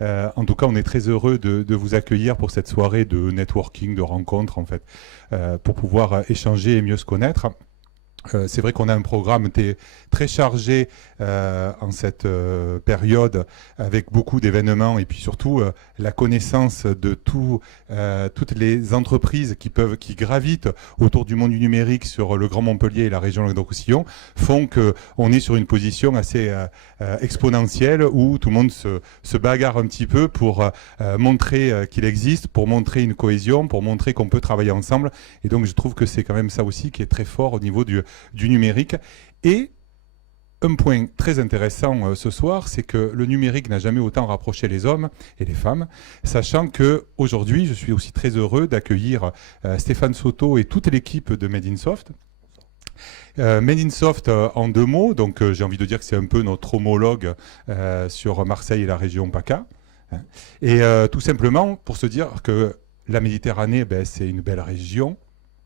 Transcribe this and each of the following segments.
En tout cas, on est très heureux de vous accueillir pour cette soirée de networking, de rencontre, en fait, pour pouvoir échanger et mieux se connaître. C'est vrai qu'on a un programme très chargé en cette période, avec beaucoup d'événements et puis surtout la connaissance de toutes les entreprises qui gravitent autour du monde du numérique sur le Grand Montpellier et la région Languedoc-Roussillon font qu'on est sur une position assez exponentielle où tout le monde se bagarre un petit peu pour montrer qu'il existe, pour montrer une cohésion, pour montrer qu'on peut travailler ensemble. Et donc je trouve que c'est quand même ça aussi qui est très fort au niveau du numérique. Et un point très intéressant ce soir, c'est que le numérique n'a jamais autant rapproché les hommes et les femmes, sachant qu'aujourd'hui, je suis aussi très heureux d'accueillir Stéphane Soto et toute l'équipe de Made in Soft. Made in Soft, en deux mots, donc j'ai envie de dire que c'est un peu notre homologue sur Marseille et la région PACA. Et tout simplement pour se dire que la Méditerranée, c'est une belle région,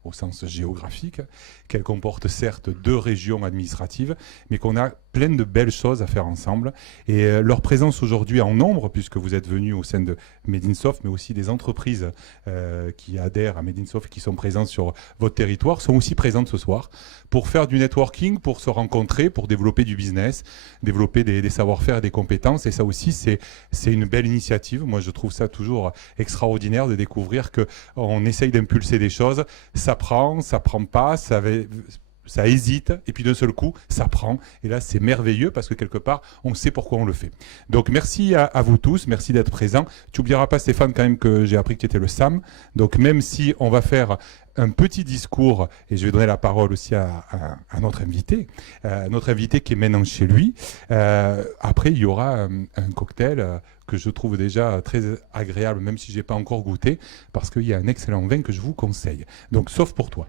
au sens géographique, qu'elle comporte certes 2 régions administratives, mais qu'on a plein de belles choses à faire ensemble. Et leur présence aujourd'hui en nombre, puisque vous êtes venus au sein de Made in Soft, mais aussi des entreprises qui adhèrent à Made in Soft et qui sont présentes sur votre territoire, sont aussi présentes ce soir pour faire du networking, pour se rencontrer, pour développer du business, développer des savoir-faire et des compétences. Et ça aussi, c'est une belle initiative. Moi, je trouve ça toujours extraordinaire de découvrir qu'on essaye d'impulser des choses. Ça prend pas, ça hésite, et puis d'un seul coup, ça prend. Et là, c'est merveilleux parce que quelque part, on sait pourquoi on le fait. Donc, merci à vous tous, merci d'être présents. Tu n'oublieras pas, Stéphane, quand même, que j'ai appris que tu étais le SAM. Donc, même si on va faire un petit discours, et je vais donner la parole aussi à notre invité qui est maintenant chez lui. Après, il y aura un cocktail que je trouve déjà très agréable, même si je n'ai pas encore goûté, parce qu'il y a un excellent vin que je vous conseille. Donc, sauf pour toi.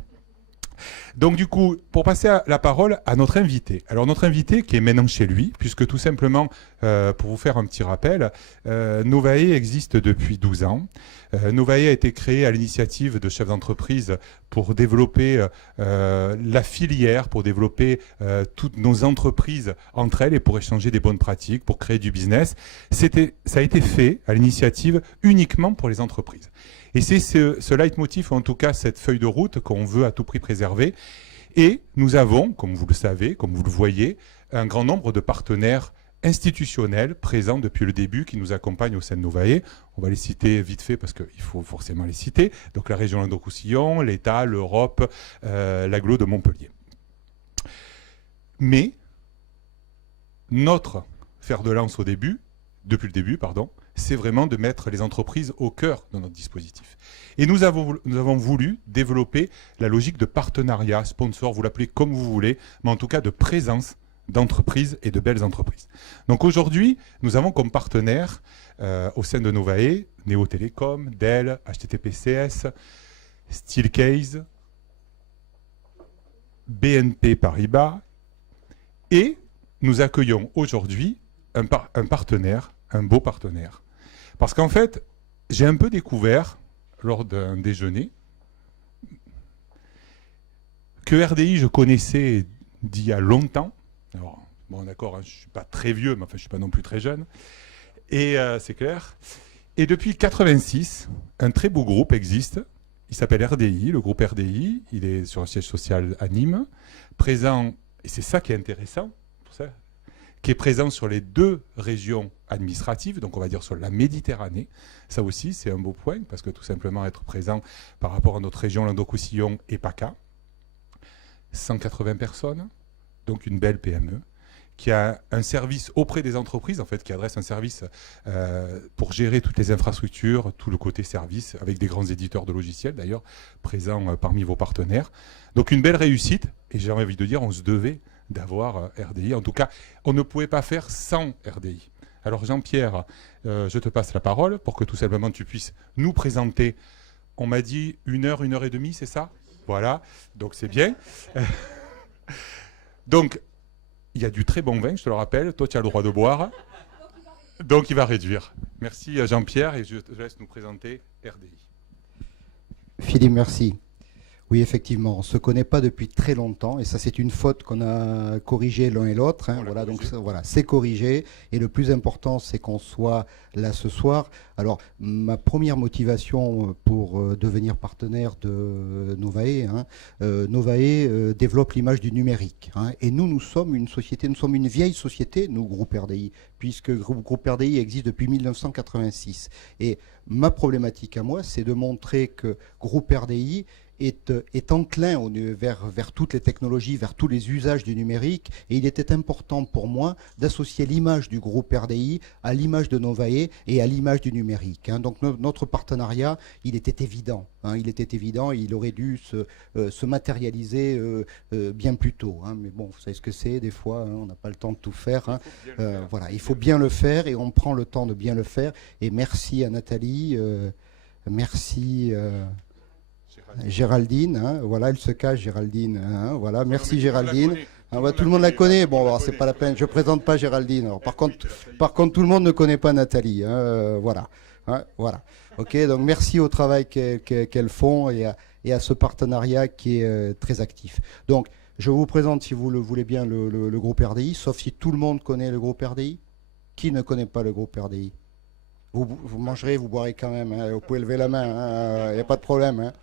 Donc du coup, pour passer la parole à notre invité. Alors notre invité qui est maintenant chez lui, puisque tout simplement, pour vous faire un petit rappel, Novae existe depuis 12 ans. Novae a été créé à l'initiative de chefs d'entreprise pour développer la filière, pour développer toutes nos entreprises entre elles et pour échanger des bonnes pratiques, pour créer du business. Ça a été fait à l'initiative uniquement pour les entreprises. Et c'est ce leitmotiv, ou en tout cas cette feuille de route qu'on veut à tout prix préserver. Et nous avons, comme vous le savez, comme vous le voyez, un grand nombre de partenaires institutionnels présents depuis le début qui nous accompagnent au sein de Novae. On va les citer vite fait parce qu'il faut forcément les citer. Donc la région Languedoc-Roussillon, l'État, l'Europe, l'agglo de Montpellier. Mais notre fer de lance depuis le début, c'est vraiment de mettre les entreprises au cœur de notre dispositif. Et nous avons voulu développer la logique de partenariat, sponsor, vous l'appelez comme vous voulez, mais en tout cas de présence d'entreprises et de belles entreprises. Donc aujourd'hui, nous avons comme partenaires au sein de Novae, Neo Télécom, Dell, HTTPCS, Steelcase, BNP Paribas, et nous accueillons aujourd'hui un partenaire, un beau partenaire. Parce qu'en fait, j'ai un peu découvert, lors d'un déjeuner, que RDI, je connaissais d'il y a longtemps. Alors, bon, d'accord, hein, je ne suis pas très vieux, mais enfin, je ne suis pas non plus très jeune. Et c'est clair. Et depuis 1986, un très beau groupe existe. Il s'appelle RDI, le groupe RDI. Il est sur un siège social à Nîmes, présent, et c'est ça qui est intéressant, pour ça, qui est présent sur les 2 régions administratives, donc on va dire sur la Méditerranée. Ça aussi, c'est un beau point, parce que tout simplement être présent par rapport à notre région Languedoc-Roussillon et PACA. 180 personnes, donc une belle PME, qui a un service auprès des entreprises, en fait, qui adresse un service pour gérer toutes les infrastructures, tout le côté service, avec des grands éditeurs de logiciels, d'ailleurs, présents parmi vos partenaires. Donc une belle réussite, et j'ai envie de dire, on se devait d'avoir RDI. En tout cas, on ne pouvait pas faire sans RDI. Alors Jean-Pierre, je te passe la parole pour que tout simplement tu puisses nous présenter. On m'a dit 1 heure, 1 heure et demie, c'est ça? Voilà, donc c'est bien. Donc, il y a du très bon vin, je te le rappelle. Toi, tu as le droit de boire. Donc, il va réduire. Merci Jean-Pierre et je te laisse nous présenter RDI. Philippe, merci. Oui, effectivement, on ne se connaît pas depuis très longtemps et ça c'est une faute qu'on a corrigée l'un et l'autre, hein. Voilà, donc voilà, c'est corrigé et le plus important c'est qu'on soit là ce soir. Alors ma première motivation pour devenir partenaire de Novae, hein, Novae développe l'image du numérique, hein, et nous sommes une société, nous sommes une vieille société, nous groupe RDI, puisque groupe RDI existe depuis 1986 et ma problématique à moi c'est de montrer que groupe RDI est enclin vers toutes les technologies, vers tous les usages du numérique. Et il était important pour moi d'associer l'image du groupe RDI à l'image de Novae et à l'image du numérique, hein. Donc notre partenariat, il était évident, hein, il était évident et il aurait dû se matérialiser bien plus tôt, hein. Mais bon, vous savez ce que c'est, des fois, hein, on n'a pas le temps de tout faire, hein. Voilà, il faut bien le faire et on prend le temps de bien le faire. Et merci à Nathalie, merci... Géraldine, hein, voilà, elle se cache, Géraldine, hein, voilà, merci Géraldine. Tout le monde la connaît, bon, c'est pas la peine, je ne présente pas Géraldine. Alors, par contre, tout le monde ne connaît pas Nathalie, hein, voilà, hein, voilà. Ok, donc merci au travail qu'elles font et à ce partenariat qui est très actif. Donc, je vous présente, si vous le voulez bien, le groupe RDI, sauf si tout le monde connaît le groupe RDI. Qui ne connaît pas le groupe RDI? Vous mangerez, vous boirez quand même, hein, vous pouvez lever la main, il n'y a pas de problème, hein.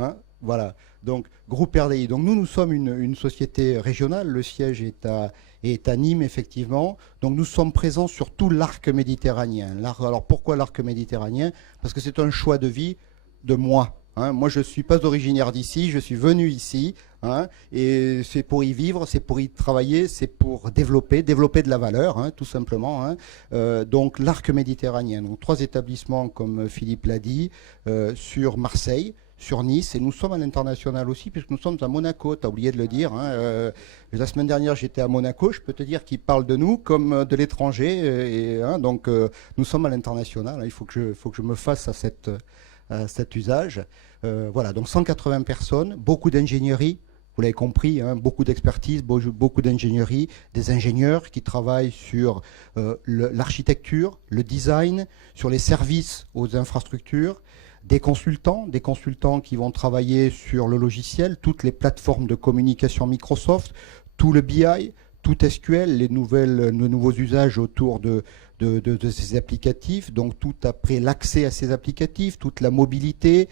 Hein, voilà, donc groupe RDI. Donc nous sommes une société régionale, le siège est à Nîmes, effectivement. Donc nous sommes présents sur tout l'arc méditerranéen. Alors pourquoi l'arc méditerranéen? Parce que c'est un choix de vie de moi. Hein. Moi, je ne suis pas originaire d'ici, je suis venu ici, hein, et c'est pour y vivre, c'est pour y travailler, c'est pour développer de la valeur, hein, tout simplement, hein. Donc l'arc méditerranéen, donc 3 établissements, comme Philippe l'a dit, sur Marseille, sur Nice, et nous sommes à l'international aussi, puisque nous sommes à Monaco, tu as oublié de le dire, hein. La semaine dernière, j'étais à Monaco, je peux te dire qu'ils parlent de nous comme de l'étranger, hein, donc nous sommes à l'international, hein. Il faut que je me fasse à cet usage. Voilà, donc 180 personnes, beaucoup d'ingénierie, vous l'avez compris, hein, beaucoup d'expertise, beaucoup d'ingénierie, des ingénieurs qui travaillent sur l'architecture, le design, sur les services aux infrastructures, des consultants qui vont travailler sur le logiciel, toutes les plateformes de communication Microsoft, tout le BI, tout SQL, les nouveaux usages autour de ces applicatifs, donc tout après l'accès à ces applicatifs, toute la mobilité,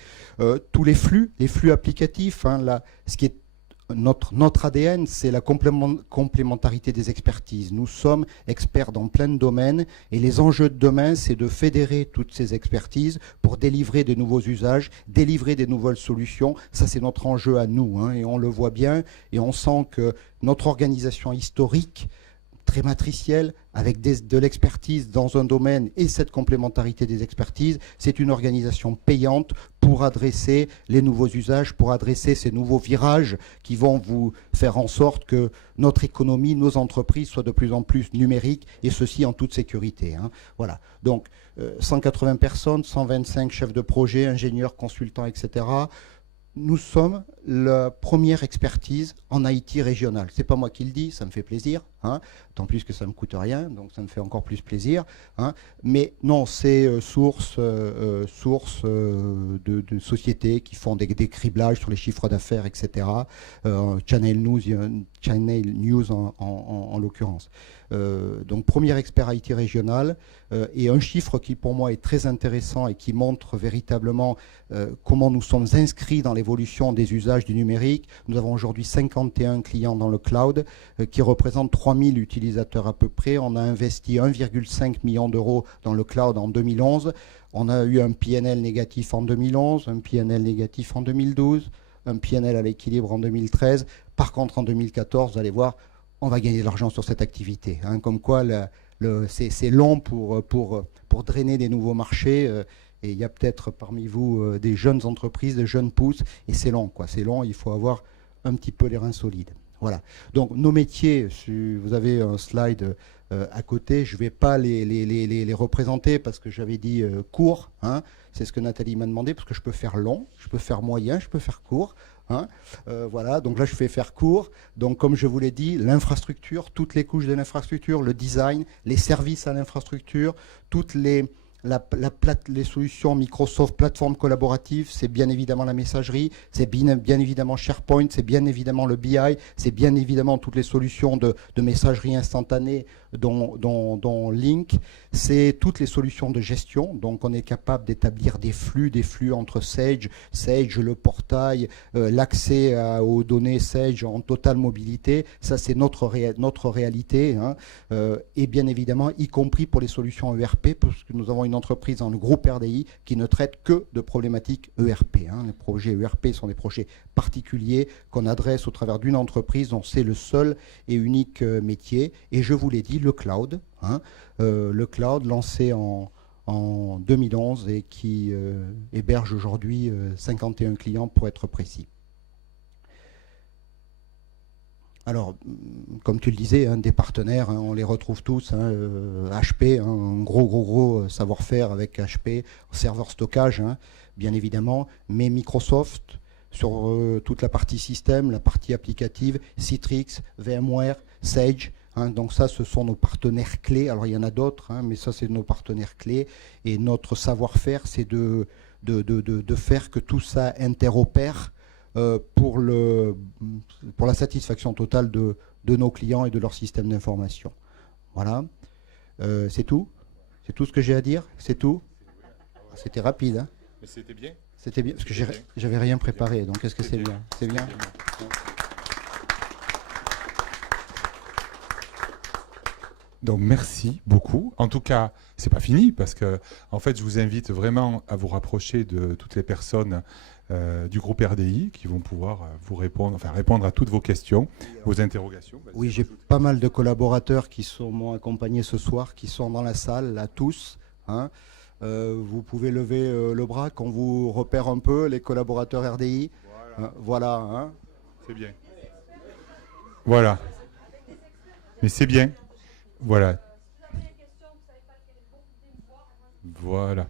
tous les flux applicatifs, hein, ce qui est notre ADN, c'est la complémentarité des expertises. Nous sommes experts dans plein de domaines et les enjeux de demain, c'est de fédérer toutes ces expertises pour délivrer de nouveaux usages, délivrer des nouvelles solutions. Ça, c'est notre enjeu à nous, hein, et on le voit bien et on sent que notre organisation historique, très matricielle, avec de l'expertise dans un domaine et cette complémentarité des expertises, c'est une organisation payante pour adresser les nouveaux usages, pour adresser ces nouveaux virages qui vont vous faire en sorte que notre économie, nos entreprises soient de plus en plus numériques, et ceci en toute sécurité, hein. Voilà, donc 180 personnes, 125 chefs de projet, ingénieurs, consultants, etc. Nous sommes la première expertise en IT régional. C'est pas moi qui le dis, ça me fait plaisir, hein, tant plus que ça ne me coûte rien, donc ça me fait encore plus plaisir, hein. Mais non, c'est source de sociétés qui font des criblages sur les chiffres d'affaires, etc. Channel News en l'occurrence. Donc premier expert IT régional, et un chiffre qui pour moi est très intéressant et qui montre véritablement comment nous sommes inscrits dans l'évolution des usages du numérique. Nous avons aujourd'hui 51 clients dans le cloud qui représentent 3000 utilisateurs à peu près. On a investi 1,5 million d'euros dans le cloud en 2011. On a eu un PNL négatif en 2011, un PNL négatif en 2012, un PNL à l'équilibre en 2013. Par contre, en 2014, vous allez voir, on va gagner de l'argent sur cette activité, hein, comme quoi c'est long pour drainer des nouveaux marchés, et il y a peut-être parmi vous des jeunes entreprises, des jeunes pousses, et c'est long, quoi. C'est long, il faut avoir un petit peu les reins solides. Voilà. Donc nos métiers, vous avez un slide à côté, je ne vais pas les représenter parce que j'avais dit court, hein, c'est ce que Nathalie m'a demandé, parce que je peux faire long, je peux faire moyen, je peux faire court. Hein, voilà, donc là je vais faire court. Donc comme je vous l'ai dit, l'infrastructure, toutes les couches de l'infrastructure, le design, les services à l'infrastructure, toutes les les solutions Microsoft plateforme collaborative, c'est bien évidemment la messagerie, c'est bien évidemment SharePoint, c'est bien évidemment le BI, c'est bien évidemment toutes les solutions de messagerie instantanée dont Link, c'est toutes les solutions de gestion. Donc on est capable d'établir des flux entre Sage, le portail, l'accès aux données Sage en totale mobilité. Ça c'est notre réalité, hein. Et bien évidemment y compris pour les solutions ERP, parce que nous avons une entreprise dans le groupe RDI qui ne traite que de problématiques ERP, hein. Les projets ERP sont des projets particuliers qu'on adresse au travers d'une entreprise dont c'est le seul et unique métier. Et je vous l'ai dit, le cloud, hein, le cloud lancé en 2011 et qui héberge aujourd'hui 51 clients pour être précis. Alors, comme tu le disais, hein, des partenaires, hein, on les retrouve tous, hein, HP, hein, un gros savoir-faire avec HP, serveur stockage, hein, bien évidemment, mais Microsoft sur toute la partie système, la partie applicative, Citrix, VMware, Sage. Hein, donc ça, ce sont nos partenaires clés. Alors il y en a d'autres, hein, mais ça, c'est nos partenaires clés. Et notre savoir-faire, c'est de faire que tout ça interopère pour la satisfaction totale de nos clients et de leur système d'information. Voilà. C'est tout. C'est tout ce que j'ai à dire. C'est tout. C'était rapide. Hein. Mais c'était bien. C'était bien, parce que j'avais rien préparé. Donc est-ce que c'est bien? C'est bien. Donc merci beaucoup. En tout cas, c'est pas fini parce que en fait, je vous invite vraiment à vous rapprocher de toutes les personnes du groupe RDI qui vont pouvoir vous répondre, enfin répondre à toutes vos questions, vos interrogations. Oui, j'ai pas mal de collaborateurs qui m'ont accompagné ce soir, qui sont dans la salle, là tous. Hein. Vous pouvez lever le bras qu'on vous repère un peu, les collaborateurs RDI. Voilà. Hein. C'est bien. Voilà. Mais c'est bien. Voilà. Voilà.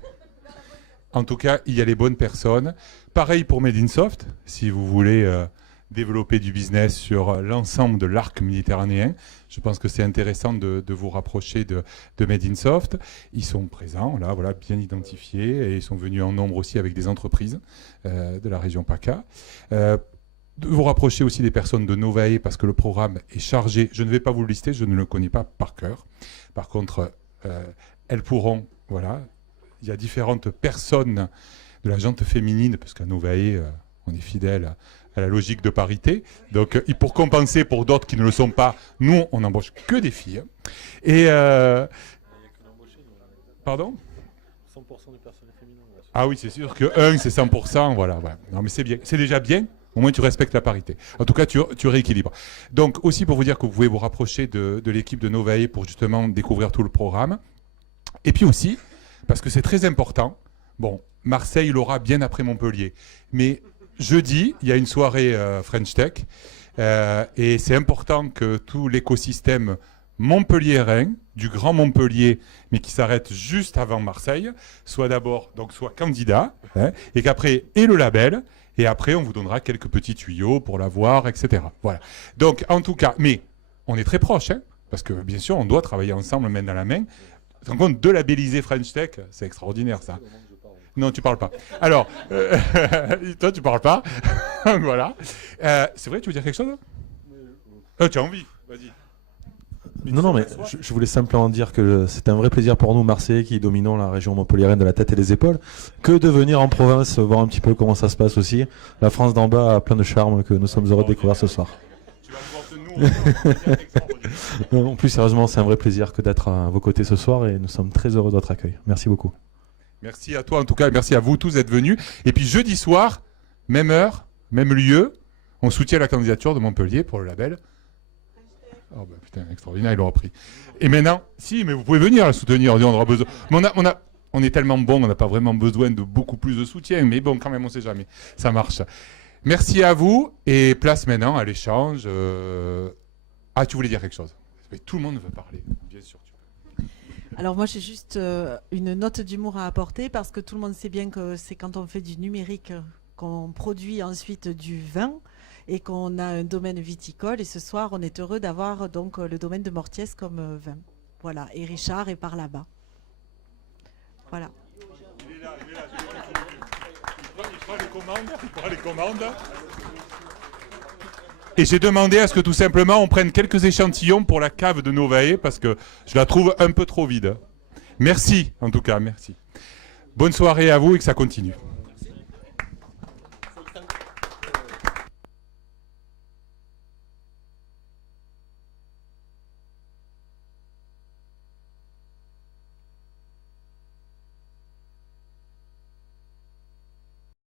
En tout cas, il y a les bonnes personnes. Pareil pour Made in Soft, si vous voulez développer du business sur l'ensemble de l'arc méditerranéen. Je pense que c'est intéressant de vous rapprocher de Made in Soft. Ils sont présents, là, voilà, bien identifiés, et ils sont venus en nombre aussi avec des entreprises de la région PACA. De vous rapprocher aussi des personnes de Novae parce que le programme est chargé. Je ne vais pas vous le lister, je ne le connais pas par cœur. Par contre, elles pourront, voilà, il y a différentes personnes de la gente féminine, parce qu'à Novae, on est fidèle à la logique de parité. Donc, pour compenser pour d'autres qui ne le sont pas, nous, on n'embauche que des filles. Et pardon ? 100% du personnel féminin. Ah oui, c'est sûr que 1, c'est 100%. Voilà, ouais. Non, mais c'est bien. C'est déjà bien. Au moins, tu respectes la parité. En tout cas, tu rééquilibres. Donc, aussi pour vous dire que vous pouvez vous rapprocher de l'équipe de Novae pour justement découvrir tout le programme. Et puis aussi, parce que c'est très important, bon, Marseille l'aura bien après Montpellier. Mais jeudi, il y a une soirée French Tech. Et c'est important que tout l'écosystème montpelliérain, du Grand Montpellier, mais qui s'arrête juste avant Marseille, soit d'abord, donc soit candidat, hein, et qu'après, ait le label. Et après, on vous donnera quelques petits tuyaux pour l'avoir, etc. Voilà. Donc, en tout cas, mais on est très proches, hein, parce que bien sûr, on doit travailler ensemble, main dans la main. Tu te rends compte, de labelliser French Tech, c'est extraordinaire, ça. Non, tu parles pas. Alors, toi, tu parles pas. Voilà. C'est vrai, tu veux dire quelque chose? Tu as envie? Vas-y. Non, mais je voulais simplement dire que c'est un vrai plaisir pour nous, Marseillais, qui dominons la région montpelliéraine de la tête et des épaules, que de venir en province voir un petit peu comment ça se passe aussi. La France d'en bas a plein de charme que nous sommes heureux de découvrir ce soir. Tu vas nous voir, En plus, sérieusement, c'est un vrai plaisir que d'être à vos côtés ce soir et nous sommes très heureux de votre accueil. Merci beaucoup. Merci à toi, en tout cas, merci à vous tous d'être venus. Et puis jeudi soir, même heure, même lieu, on soutient la candidature de Montpellier pour le label. Oh bah putain, extraordinaire, ils l'ont appris. Et maintenant, si, mais vous pouvez venir la soutenir, on aura besoin. Mais on est tellement bon, on n'a pas vraiment besoin de beaucoup plus de soutien, mais bon, quand même, on ne sait jamais. Ça marche. Merci à vous, et place maintenant à l'échange. Ah, tu voulais dire quelque chose? Mais tout le monde veut parler, bien sûr. Alors moi j'ai juste une note d'humour à apporter parce que tout le monde sait bien que c'est quand on fait du numérique qu'on produit ensuite du vin et qu'on a un domaine viticole, et ce soir on est heureux d'avoir donc le domaine de Mortiès comme vin. Voilà, et Richard est par là-bas. Voilà. Il est là, il prend les commandes. Et j'ai demandé à ce que tout simplement on prenne quelques échantillons pour la cave de Novae parce que je la trouve un peu trop vide. Merci, en tout cas, merci. Bonne soirée à vous et que ça continue.